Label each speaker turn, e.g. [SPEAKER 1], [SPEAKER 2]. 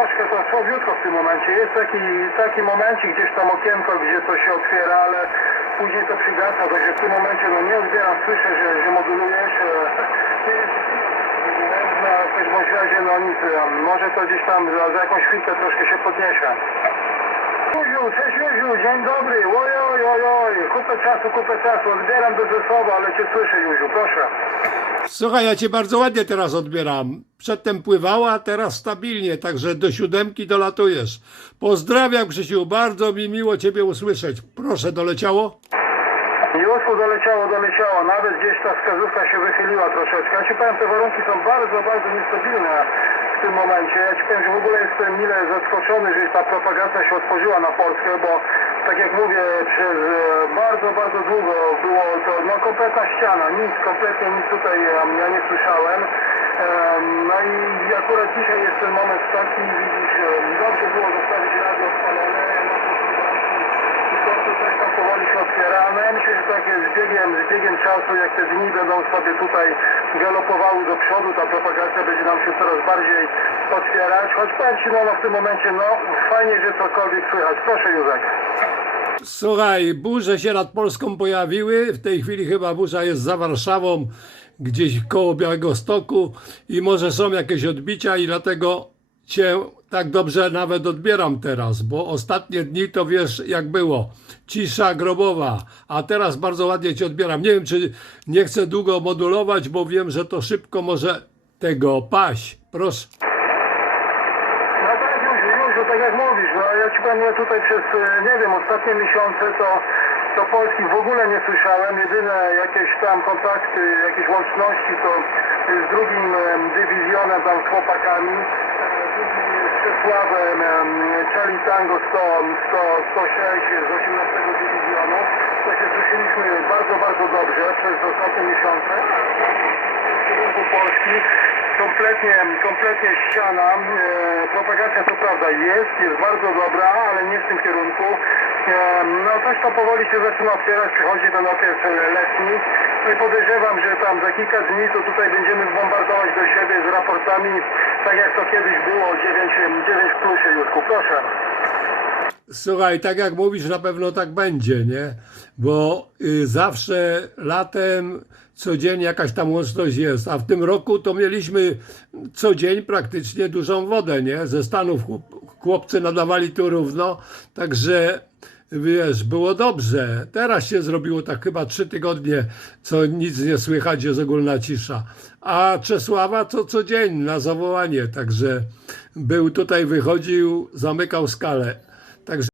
[SPEAKER 1] troszkę to słabiutko w tym momencie. Jest taki, taki momencik, gdzieś tam okienko, gdzie to się otwiera, ale później to przygasa, także w tym momencie no nie odbieram, słyszę, że, że modulujesz. No, w każdym razie, no nic, może to gdzieś tam za, za jakąś chwilkę troszkę się podniesie. Juziu, cześć Juziu, dzień dobry, oj, oj, oj, oj, kupę czasu, kupę czasu, odbieram do zespołu, ale cię słyszę Juziu, proszę.
[SPEAKER 2] Słuchaj, ja cię bardzo ładnie teraz odbieram. Przedtem pływała, teraz stabilnie, także do siódemki dolatujesz. Pozdrawiam Krzysiu, bardzo mi miło ciebie usłyszeć. Proszę, doleciało?
[SPEAKER 1] Miłosku doleciało, doleciało, nawet gdzieś ta wskazówka się wychyliła troszeczkę. Ja ci powiem, te warunki są bardzo, bardzo niestabilne w tym momencie. Ja ci powiem, że w ogóle jestem mile zaskoczony, że ta propagacja się otworzyła na Polskę, bo tak jak mówię, przez e, bardzo, bardzo długo było to no, kompletna ściana, nic, kompletnie nic tutaj ja nie słyszałem. Em, No i akurat dzisiaj jest ten moment taki, widzisz, dobrze było zostawić radio odpalone, no końcu coś tam powoli się otwiera. No ja myślę, że tak jest z biegiem, z biegiem czasu, jak te dni będą sobie tutaj galopowały do przodu, ta propagacja będzie nam się coraz bardziej otwierać. Choć powiem Ci, no, no w tym momencie, no fajnie, że cokolwiek słychać. Proszę Józek.
[SPEAKER 2] Słuchaj, burze się nad Polską pojawiły. W tej chwili chyba burza jest za Warszawą, gdzieś koło Białego Stoku i może są jakieś odbicia i dlatego cię tak dobrze nawet odbieram teraz, bo ostatnie dni to wiesz jak było. Cisza grobowa, a teraz bardzo ładnie cię odbieram. Nie wiem, czy nie chcę długo modulować, bo wiem, że to szybko może tego paść. Proszę.
[SPEAKER 1] No tak, Józiu, Józiu, tak jak ja tutaj przez, e, nie wiem, ostatnie miesiące to, to Polski w ogóle nie słyszałem. Jedyne jakieś tam kontakty, jakieś łączności to z drugim em, dywizjonem tam z chłopakami, e, Czesławem, em, Charlie Tango 100, 100, 106 z 18 dywizjonu. To się słyszeliśmy bardzo, bardzo dobrze przez ostatnie miesiące w kierunku Polski. Kompletnie, kompletnie ściana. E, propagacja to prawda jest, jest bardzo dobra, ale nie w tym kierunku. E, no coś to powoli się zaczyna otwierać, przychodzi ten okres e, letni. No i podejrzewam, że tam za kilka dni to tutaj będziemy bombardować do siebie z raportami, tak jak to kiedyś było, 9, 9 w plusie, proszę.
[SPEAKER 2] Słuchaj, tak jak mówisz, na pewno tak będzie, nie? Bo y, zawsze latem co dzień jakaś tam łączność jest, a w tym roku to mieliśmy co dzień praktycznie dużą wodę, nie? Ze Stanów chłop- chłopcy nadawali tu równo, także wiesz, było dobrze. Teraz się zrobiło tak chyba trzy tygodnie, co nic nie słychać, jest ogólna cisza. A Czesława to co dzień na zawołanie, także był tutaj, wychodził, zamykał skalę. Także